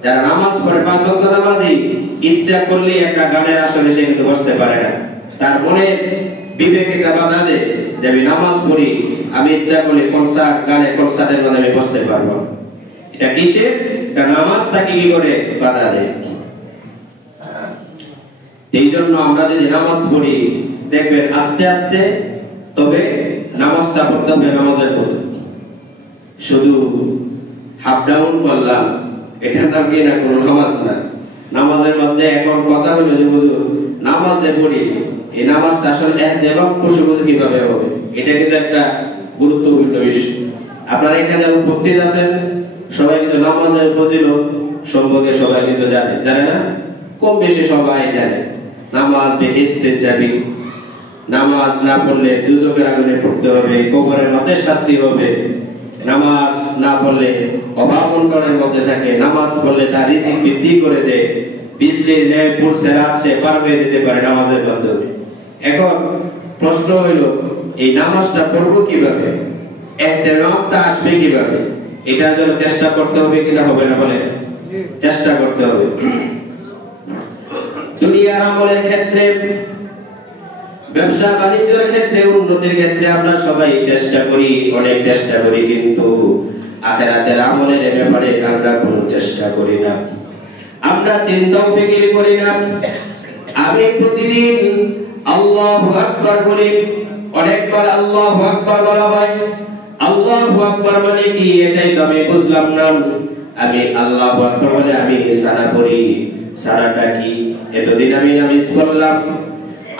যারা নামাজ পড়ে 5 ওয়াক্ত নামাজি, ইচ্ছা করলে একটা গানের আসরে সে কিন্তু বসতে পারে না, তার মনে বিবেক একটা বাধা দেয় যে আমি নামাজ পড়ি, আমি ইচ্ছা করলে কনসার্টের মধ্যে আমি বসতে পারবো। এটা কিসে? এটা নামাজ তাকে কি করে বাধা দেয়। এই জন্য আমরা যদি নামাজ পড়ি দেখবেন আস্তে আস্তে, তবে নামাজটা পড়তে হবে নামাজের মতো। শুধু হাফ ডাউন করলাম, এটা তার কি না কোনো নামাজ না। নামাজের মধ্যে এখন কথা হলো যে হুজুর নামাজে পড়ি, এই নামাজটা আসলে একদম খুশি কিভাবে হবে, এটা কিন্তু একটা গুরুত্বপূর্ণ বিষয়। আপনারা এখানে উপস্থিত আছেন, সবাই কিন্তু নামাজের ফজিলত সম্পর্কে সবাই কিন্তু জানে না? কম বেশি সবাই জানে। নামাজ বেহেশতের চাবি, নামাজ না পড়লে দুজকের আগুনে পড়তে হবে, কবরের মধ্যে শাস্তি হবে। নামাজ না পড়লে অভাব অনটনের মধ্যে থাকে, নামাজ পড়লে তার রিজিক বৃদ্ধি করে দেয়, বিজলির ন্যায় পড়ছে রাত সে পার হয়ে দিতে পারে নামাজের মাধ্যমে। এখন প্রশ্ন হইল, এই নামাজটা পড়বো কিভাবে, একটা রংটা আসবে কিভাবে? এটার জন্য চেষ্টা করতে হবে কিনা হবে না বলে? চেষ্টা করতে হবে। দুনিয়ার আমলের ক্ষেত্রে, ব্যবসা বাণিজ্যের ক্ষেত্রে, উন্নতির ক্ষেত্রে আমরা সবাই চেষ্টা করি, অনেক চেষ্টা করি, কিন্তু আখিরাতের আমলের ব্যাপারে আমরা কোনো চেষ্টা করি না, আমরা চিন্তাও ফিকির করি না। আমি প্রতিদিন আল্লাহু আকবার বলি, অনেকবার আল্লাহু আকবার বলা হয়। আল্লাহু আকবার মানে কি এটাই তো আমি বুঝলাম না। আমি আল্লাহু আকবার বলে আমি সানা পড়ি, সানাটা কি? এতদিন আমি নামাজ পড়লাম,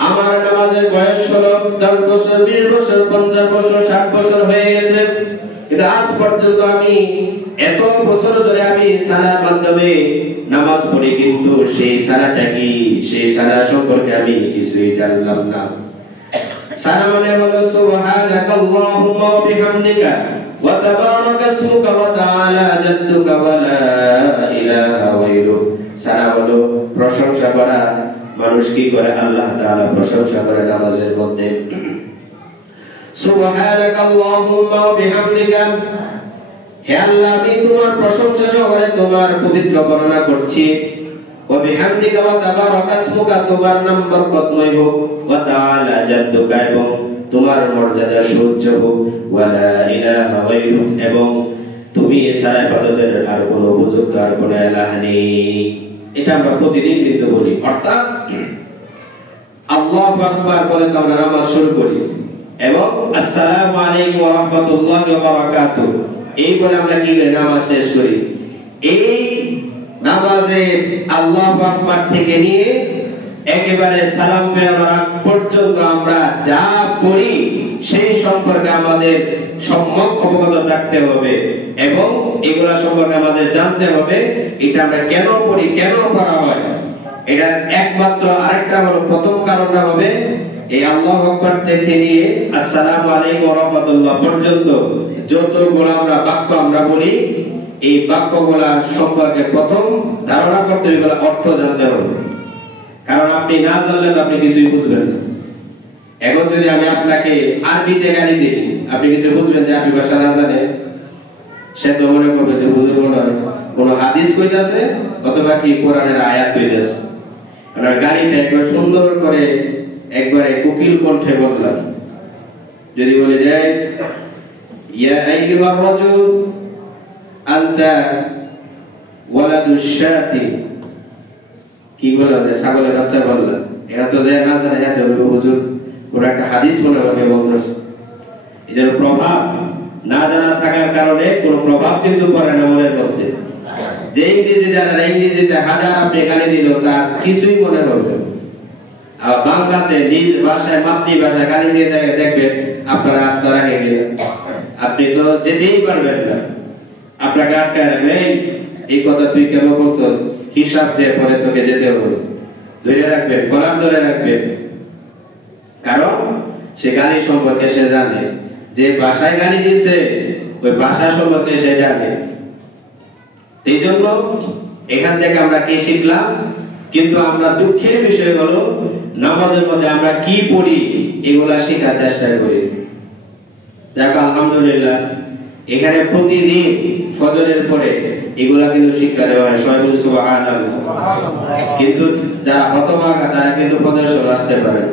আমার নামাজের বয়স হলো 10 বছর, 20 বছর, 50 বছর, 60 বছর হয়ে গেছে, কিন্তু আজ পর্যন্ত আমি এত বছর ধরে আমি সালার মাধ্যমে নামাজ পড়ি, কিন্তু সেই সালাটা কি, সেই সালা সম্পর্কে আমি কিছুই জানলাম না। সালা মানে হলো সুবহানাকাল্লাহুম্মা ওয়া বিহামদিকা ওয়া তাবারাকা ইসমুকা ওয়া তাআলা জাদ্দুকা ওয়া লা ইলাহা গায়রুক। সালা হলো প্রশংসা করা। মানুষ কি করে? আল্লাহ তাআলা প্রশংসা করে নামাজের মধ্যে। সুবহানাকাল্লাহুম্মা ওয়া বিহামদিকা, হে আল্লাহ আমি তোমার প্রশংসা করে তোমার পবিত্র বর্ণনা করছি। ওয়া বিহামদিকা ওয়া তাবারাকা ইসমুকা, তোমার নাম বরকতময় হোক। ওয়া তাআলা জাদ্দুকা, এবং তোমার মর্যাদা সুউচ্চ হোক। ওয়া লা ইলাহা গায়রুক, এবং তুমি এছাড়া ইবাদতের আর কোনো উপযুক্ত আর কোনো ইলাহ নেই। এটা আমরা প্রতিদিন কিন্তু বলি, অর্থাৎ আল্লাহু আকবার বলে আমরা নামাজ শুরু করি এবং আসসালামু আলাইকুম ওয়া রাহমাতুল্লাহি ওয়া বারাকাতুহু এই বলে আমরা কি নামাজ শেষ করি। এই নামাজে আল্লাহু আকবার থেকে নিয়ে একেবারে সালাম ফেরানোর পর্যন্ত আমরা যা করি সেই সম্পর্কে আমাদের সম্যক অবগত রাখতে হবে এবং এগুলা সম্পর্কে আমাদের জানতে হবে এটা আমরা কেন করি, কেন করা হয়। এটা একমাত্র আরেকটা হলো, প্রথম কারণটা হবে এই আল্লাহু আকবার থেকে নিয়ে আসসালামু আলাইকুম ওয়া রাহমাতুল্লাহ পর্যন্ত যতগুলো আমরা বাক্য আমরা বলি, এই বাক্যগুলা সম্পর্কে প্রথম ধারণা করতে হবে, অর্থ জানতে হবে। কারণ আপনি না জানলে আপনি কিছুই বুঝবেন না। এখন যদি আমি আপনাকে আরবিতে গালি দিই, আপনি কিছু বুঝবেন যে আরবি ভাষা না জানে, সে তো মনে করবে যে বুঝে মনে হয় কোন হাদিস কইতাছে অথবা কি কোরআনের আয়াত কইতাছে। আর গালিটা একবার সুন্দর করে একবারে কোকিল কণ্ঠে বললাম, যদি বলে যায় ইয়া আইয়ুহার রাজুল আনতা ওয়ালাদুশ শাতি, কি বললাম যে ছাগলের বাচ্চা বললাম, এটা তো যে না জানে এত হুজুর কোন একটা হাদিস মনে হবে বলতেছে। এদের প্রভাব না জানা থাকার কারণে কোন প্রভাব কিন্তু পড়ে না মনের মধ্যে। যে ইংরেজি জানে না, ইংরেজিতে হাজার আপনি গালি দিল তার কিছুই মনে হবে। আর বাংলাতে নিজ ভাষায় মাতৃভাষায় গালি দিয়ে দেখবেন আপনার রাস্তা রাখে গেলে আপনি তো যেতেই পারবেন না। আপনাকে আটকে রাখবেন, এই কথা তুই কেন বলছস, হিসাব দিয়ে পরে তোকে যেতে হবে, ধরে রাখবেন, কলার ধরে রাখবেন। কারণ সে গালি সম্পর্কে সে জানে, যে ভাষায় গালি দিচ্ছে ওই ভাষা সম্পর্কে সে জানে। এই জন্য এখান থেকে আমরা কি শিখলাম, কিন্তু আমরা দুঃখের বিষয় হলো নামাজের মধ্যে আমরা কি পড়ি এগুলা শেখার চেষ্টা করি। দেখো আলহামদুলিল্লাহ এখানে প্রতিদিন ফজরের পরে এগুলা কিন্তু শিক্ষা দেওয়া হয়, সবাই বলি সুবহানাল্লাহ। কিন্তু যারা হতভাগা তারা কিন্তু ফজরের সময় আসতে পারে না।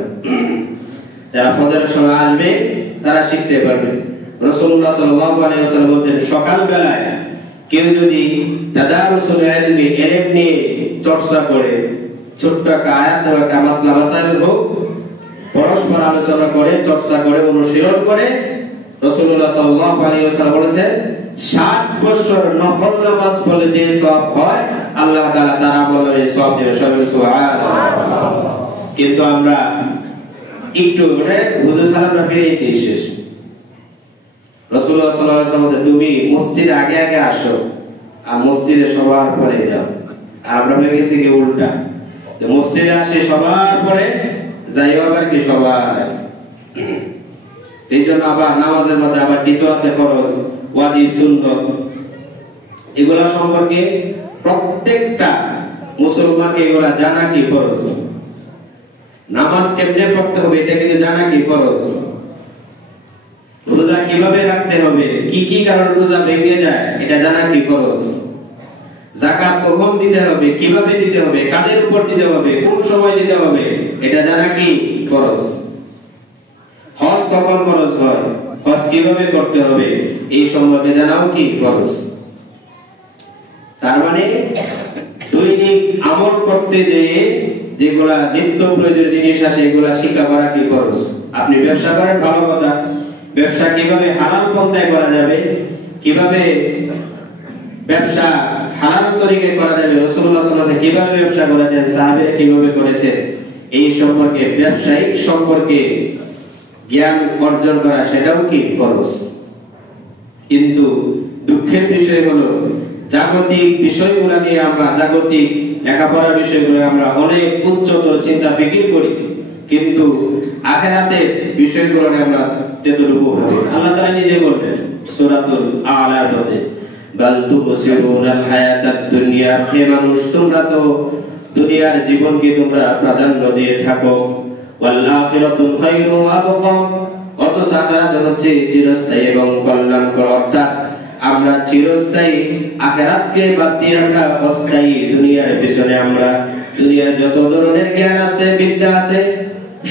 যারা ফজরের সময় আসবে তারা শিখতে পারবে। রাসূলুল্লাহ সাল্লাল্লাহু আলাইহি ওয়াসাল্লাম বলেন, সকাল বেলায় কেউ যদি তাদারুসুল ইলমি ইলম নিয়ে চর্চা করে, ছোট্ট একটা আয়াত বা একটা মাসলা মাসাইল হোক, পরস্পর আলোচনা করে, চর্চা করে, অনুশীলন করে, রাসূলুল্লাহ সাল্লাল্লাহু আলাইহি ওয়াসাল্লাম বলেছেন 60 বছর নফল নামাজ পড়লে যে সওয়াব হয় আল্লাহ তাআলা তার আমলে সওয়াব দেবে। সুবহানাল্লাহ। কিন্তু আমরা একটু মানে হুজুর সালামটা ফিরে দিয়ে শেষ। রাসূলুল্লাহ সাল্লাল্লাহু আলাইহি ওয়াসাল্লাম তুমি মসজিদে আগে আগে আসো আর মসজিদে সবার পরে যাও। আর আমরা হয়ে গেছি কি উল্টা, যে মসজিদে আসে সবার পরে, যাইও আবার কি সবার। এই জন্য আবার নামাজের মধ্যে আবার কিছু আছে ফরজ, ওয়াজিব, সুন্নাত, এগুলা সম্পর্কে প্রত্যেকটা মুসলমানকে এগুলা জানা কি ফরজ। নামাজ কেমনে পড়তে হবে এটা কিন্তু জানা কি ফরজ। রোজা কিভাবে রাখতে হবে, কি কি কারণে রোজা ভেঙে যায় এটা জানা কি ফরজ। যাকাত কখন দিতে হবে, কিভাবে দিতে হবে, কাদের উপর দিতে হবে, কোন সময় দিতে হবে এটা জানা কি ফরজ। হজ কখন ফরজ হয়, হজ কিভাবে করতে হবে এই সম্পর্কে জানাও কি ফরজ। তার মানে দৈনিক আমল করতে যেয়ে যেগুলা নিত্য প্রয়োজনীয় জিনিস আছে এগুলা শিক্ষা করা কি ফরজ। আপনি ব্যবসা করেন, ভালো কথা, ব্যবসা কিভাবে হালাল পন্থায় করা যাবে, কিভাবে ব্যবসা হালাল তরিকায় করা যাবে, রাসূলুল্লাহ সাল্লাল্লাহু আলাইহি ওয়াসাল্লাম কিভাবে ব্যবসা করেছেন, সাহাবীরা কিভাবে করেছে, এই সম্পর্কে ব্যবসায়িক সম্পর্কে জ্ঞান অর্জন করা সেটাও কি ফরজ। কিন্তু দুঃখের বিষয় হলো জাগতিক বিষয়গুলো নিয়ে আমরা, জাগতিক লেখাপড়ার বিষয়গুলো আমরা অনেক উচ্চতর চিন্তা ফিকির করি, কিন্তু আখিরাতের বিষয়গুলো নিয়ে আমরা তেতটুকু ভাবি। আল্লাহ তাআলা নিজে বলবেন সূরাতুল আ'লার মধ্যে, বাল তুবসিরুনাল হায়াতাদ দুনিয়া, হে মানুষ তোমরা তো দুনিয়ার জীবনকে তোমরা প্রাধান্য দিয়ে থাকো, ওয়াল আখিরাতু খায়রু ওয়া আবকা, অথচ আখিরাত হচ্ছে চিরস্থায়ী এবং কল্যাণকর। অর্থাৎ আমরা চিরস্থায়ী আখিরাতকে বাদ দিয়ে আমরা অস্থায়ী দুনিয়ার পিছনে, আমরা দুনিয়ার যত ধরনের জ্ঞান আছে, বিদ্যা আছে,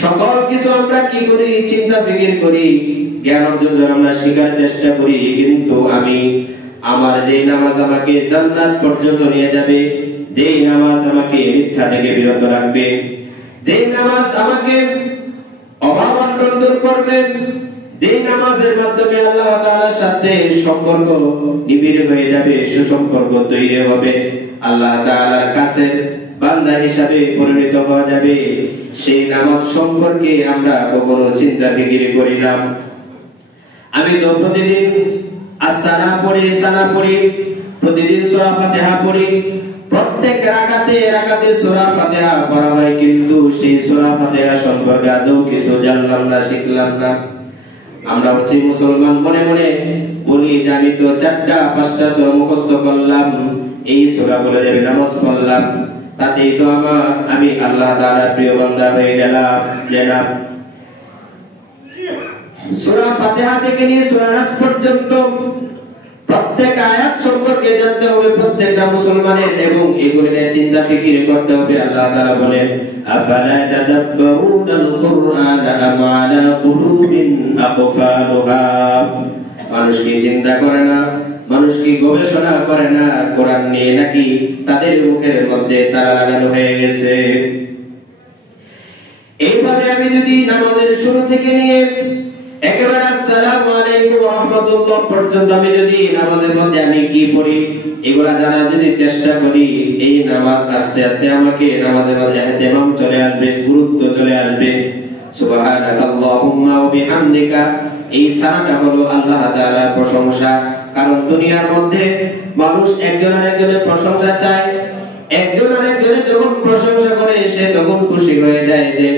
সকল কিছু আমরা কি করি, চিন্তা ফিকির করি, জ্ঞান অর্জন আমরা শিখার চেষ্টা করি, কিন্তু আমি আমার যে নামাজ আমাকে জান্নাত পর্যন্ত নিয়ে যাবে, যে নামাজ আমাকে মিথ্যা থেকে বিরত রাখবে, যে নামাজ আমাকে অভাব অনটন দূর করবে, যে নামাজের মাধ্যমে আল্লাহ তাআলার সাথে সম্পর্ক নিবিড় হয়ে যাবে, সুসম্পর্ক তৈরি হবে, আল্লাহ তাআলার কাছে বান্দা হিসাবে পরিণত হওয়া যাবে, সেই নামাজ সম্পর্কে আমরা কখনো চিন্তা ফিকির করি না। আমি তো প্রতিদিন সানা পড়ি, প্রতিদিন সূরা ফাতিহা পড়ি, প্রত্যেক রাকাতে সূরা ফাতিহা পড়া হয়, কিন্তু সেই সূরা ফাতিহা সম্পর্কে আজও কিছু জানলাম না, শিখলাম না। আমরা হচ্ছে মুসলমান, মনে মনে বলি যে আমি তো 4টা 5টা সূরা মুখস্থ করলাম, এই সূরাগুলো দিয়ে নামাজ পড়লাম, তাতেই তো আমি আল্লাহ তাআলার প্রিয় বান্দা হয়ে গেলাম। সূরা ফাতিহা থেকে নিয়ে সূরা নাস পর্যন্ত প্রত্যেক আয়াত সম্পর্কে জানতে হবে প্রত্যেকটা মুসলমানের, এবং এগুলো নিয়ে চিন্তা ফিকির করতে হবে। আল্লাহ তাআলা বলেন, আফালা তাদাব্বারুনাল কুরআনা আম আলা কুলুবিন আকফালুহা। মানুষ কি চিন্তা করে না, মানুষ কি গবেষণা করে না কোরআন নিয়ে, নাকি তাদের মুখের মধ্যে তালা লাগানো হয়ে গেছে? এইভাবে আমি যদি নামাজের শুরু থেকে নিয়ে একেবারে আসসালামু আলাইকুম ওয়া রাহমাতুল্লাহ পর্যন্ত আমি যদি নামাজের মধ্যে আমি কি পড়ি এগুলা জানার যদি চেষ্টা করি, এই নামাজ আস্তে আস্তে আমাকে নামাজের মধ্যে ইহতিমাম চলে আসবে, গুরুত্ব চলে আসবে। সুবহানাকাল্লাহুম্মা ওয়া বিহামদিকা, এই সানাটা হলো আল্লাহ তাআলার প্রশংসা। কারণ দুনিয়ার মধ্যে মানুষ একজন আরেকজনের প্রশংসা চায়, একজন আরেকজনের যখন প্রশংসা করে সে তখন খুশি হয়ে যায় যে,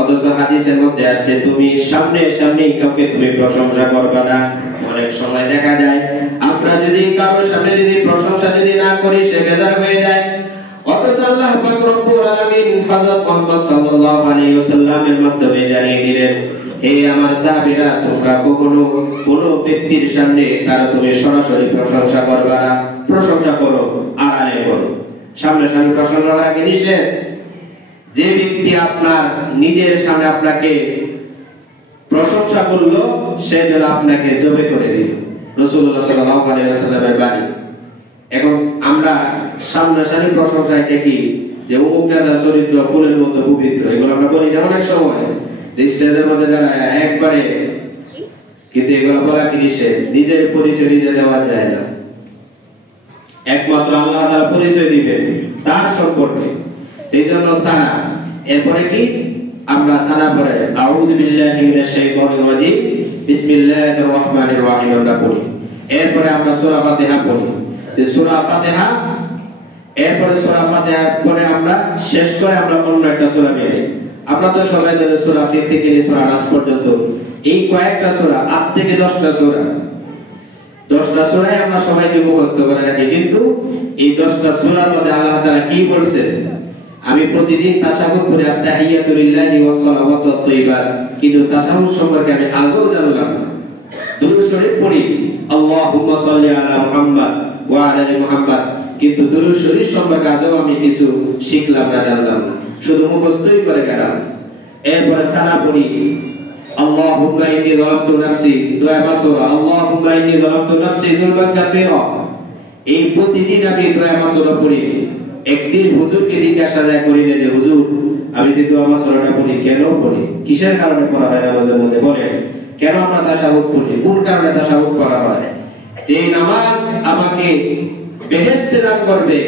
অথচ হাদিসের মধ্যে আসছে তুমি সামনে কাউকে তুমি প্রশংসা করবে না। অনেক সময় দেখা যায় আমরা যদি কারোর সামনে যদি প্রশংসা যদি না করি সে বেজার হয়ে যায়, অথচ আল্লাহ পাক রব্বুল আলামিন হযরত মুহাম্মদ সাল্লাল্লাহু আলাইহি ওয়াসাল্লামের মাধ্যমে জানিয়ে দিলেন, হে আমার সাহাবীরা, তোমরা কখনো কোনো ব্যক্তির সামনে কারো তুমি সরাসরি প্রশংসা করবে না, প্রশংসা করো আড়ালে করো। সামনে প্রশংসা করা কি নিষেধ? যে ব্যক্তি আপনার নিজের সামনে আপনাকে প্রশংসা করলো সে যেন আপনাকে জবে করে দিল, রাসূলুল্লাহ সাল্লাল্লাহু আলাইহি ওয়াসাল্লামের বাণী। এখন আমরা সামনাসামনি প্রশংসা এটা কি যে অমুক নেতার চরিত্র ফুলের মতো পবিত্র, এগুলো আমরা বলি না অনেক সময়, যে স্টেজের মধ্যে দাঁড়ায় একবারে, কিন্তু এগুলো বলা কি নিষেধ। নিজের পরিচয় নিজে দেওয়া যায় না, একমাত্র আল্লাহ তাআলা পরিচয় দিবেন তার সম্পর্কে। এই জন্য সানা, এরপরে কি আমরা সানা পড়ে আউযু বিল্লাহি মিনাশ শাইতানির রাজিম বিসমিল্লাহির রহমানির রহিম আমরা পড়ি। এরপরে আমরা সূরা ফাতিহা পড়ি, যে সূরা ফাতিহা, এরপরে সূরা ফাতিহা পড়ে আমরা শেষ করে আমরা অন্য একটা সূরা নিয়ে, আমরা তো সবাই জানি সূরা ফির থেকে নিয়ে সূরা নাস পর্যন্ত এই কয়েকটা সূরা 8 থেকে 10টা সূরা, 10টা সূরায় আমরা সবাইকে মুখস্থ করে রাখি, কিন্তু এই 10টা সূরার মধ্যে আল্লাহ তাআলা কি বলছেন? আমি প্রতিদিন তাশাহুদ পড়ি, আত-তাহিয়াতু লিল্লাহি ওয়াস সালাওয়াতু আত-তাইয়্যিবাত, কিন্তু তাশাহুদ সম্পর্কে আমি আজও জানলাম। দুরূদ শরীফ পড়ি, আল্লাহুম্মা সাল্লি আলা মুহাম্মাদ ওয়া আলা আলি মুহাম্মাদ, কিন্তু দুরূদ শরীফ সম্পর্কে আজও আমি কিছু শিখলাম না, জানলাম না, শুধু মুখস্থই করে গেলাম। এরপরে সানা পড়ি, আল্লাহুম্মা ইন্নী যালামতু নাফসি, দোয়া মাসুরা, আল্লাহুম্মা ইন্নী যালামতু নাফসি যুলমান কাসীরা। এই প্রতিদিন আমি দোয়া মাসুরা পড়ি। একদিন হুজুরকে জিজ্ঞাসা করিলেন যে হুজুর, আমি যে দোয়া মাসুরাটা পড়ি কেন পড়ি, কিসের কারণে পড়া হয় নামাজের মধ্যে, বলেন কেন আমরা তাশাহুদ পড়ি, কোন কারণে তাশাহুদ পড়া হয়? যে নামাজ আমাকে বেহেশতে দান করবে,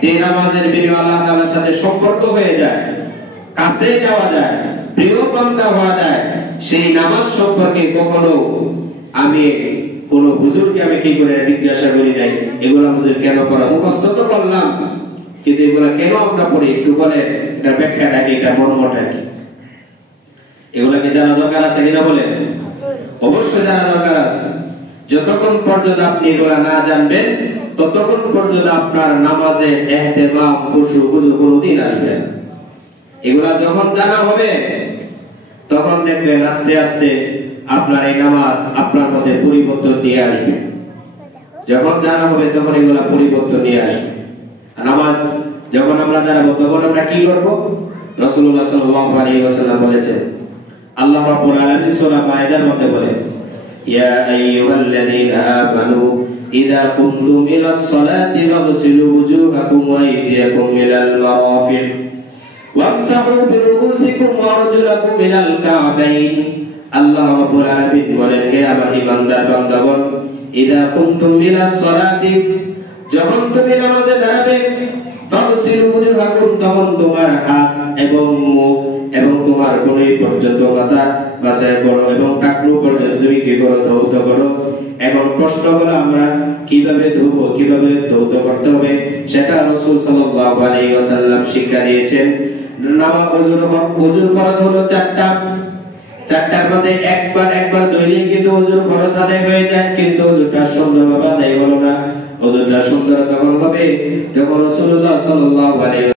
যে নামাজের বিনিময়ে আল্লাহ তাআলার সাথে সম্পর্ক হয়ে যায়, কাছে যাওয়া যায়, প্রিয় বান্দা হওয়া যায়, সেই নামাজ সম্পর্কে কখনো আমি কোন হুজুরকে আমি কি করে জিজ্ঞাসা করি নাই, এগুলা হুজুর কেন পড়া, মুখস্থ তো করলাম, কিন্তু এগুলা কেন আমরা পড়ি একটু বলে, এটা ব্যাখ্যাটা কি, এটা মর্মটা কি, এগুলা কি জানা দরকার আছে কিনা বলেন? অবশ্যই জানা দরকার আছে। যতক্ষণ পর্যন্ত আপনি এগুলা না জানবেন ততক্ষণ পর্যন্ত আপনার নামাজে ইহতিমাম খুশু কোনদিন আসবে না। এগুলা যখন জানা হবে তখন দেখবেন আস্তে আস্তে আপনার এই নামাজ আপনার মধ্যে পরিবর্তন নিয়ে আসবে। যখন জানা হবে তখন এগুলা পরিবর্তন নিয়ে আসবে। নামাজ যখন আমরা জানবো তখন আমরা কি করব? রাসূলুল্লাহ সাল্লাল্লাহু আলাইহি ওয়াসাল্লাম বলেছেন, আল্লাহ রাব্বুল আলামিন সূরা মাইদার মধ্যে বলেন, ইয়া আইয়ুহাল্লাযীনা আমানু ইযা কুনতুম ইলাস সালাতি ফাগসিলু ওয়ুজুহাকুম ওয়া আইদিয়াকুম ইলাল মারাফিক ওয়ামসাহু বিরুউসিকুম ওয়া আরজুলাকুম ইলাল কা'বাইন। আল্লাহ রাব্বুল আলামিন বলেন, হে আমার ঈমানদার বান্দাগণ, ইযা কুনতুম ইলাস সালাতি, যখন তুমি নামাজে দাঁড়াবে, ফাগসিলু ওয়ুজুহাকুম, তখন তোমার হাত এবং মুখ এবং তোমার কনুই পর্যন্ত মাথা মাসাজ করো এবং টাকলু পর্যন্ত তুমি কি করো, ধৌত করো। এখন প্রশ্ন হলো, আমরা কিভাবে ধোবো, কিভাবে ধৌত করতে হবে, সেটা রাসূল সাল্লাল্লাহু আলাইহি ওয়াসাল্লাম শিক্ষা দিয়েছেন। ওযুর ফরজ হলো চারটার মধ্যে একবার ধুইলে কিন্তু ওযুর ফরজ আদায় হয়ে যায়, কিন্তু ওযুটা সুন্দরভাবে আদায় হলো না। ওযুটা সুন্দর তখন হবে যখন রাসূলুল্লাহ সাল্লাল্লাহু আলাইহি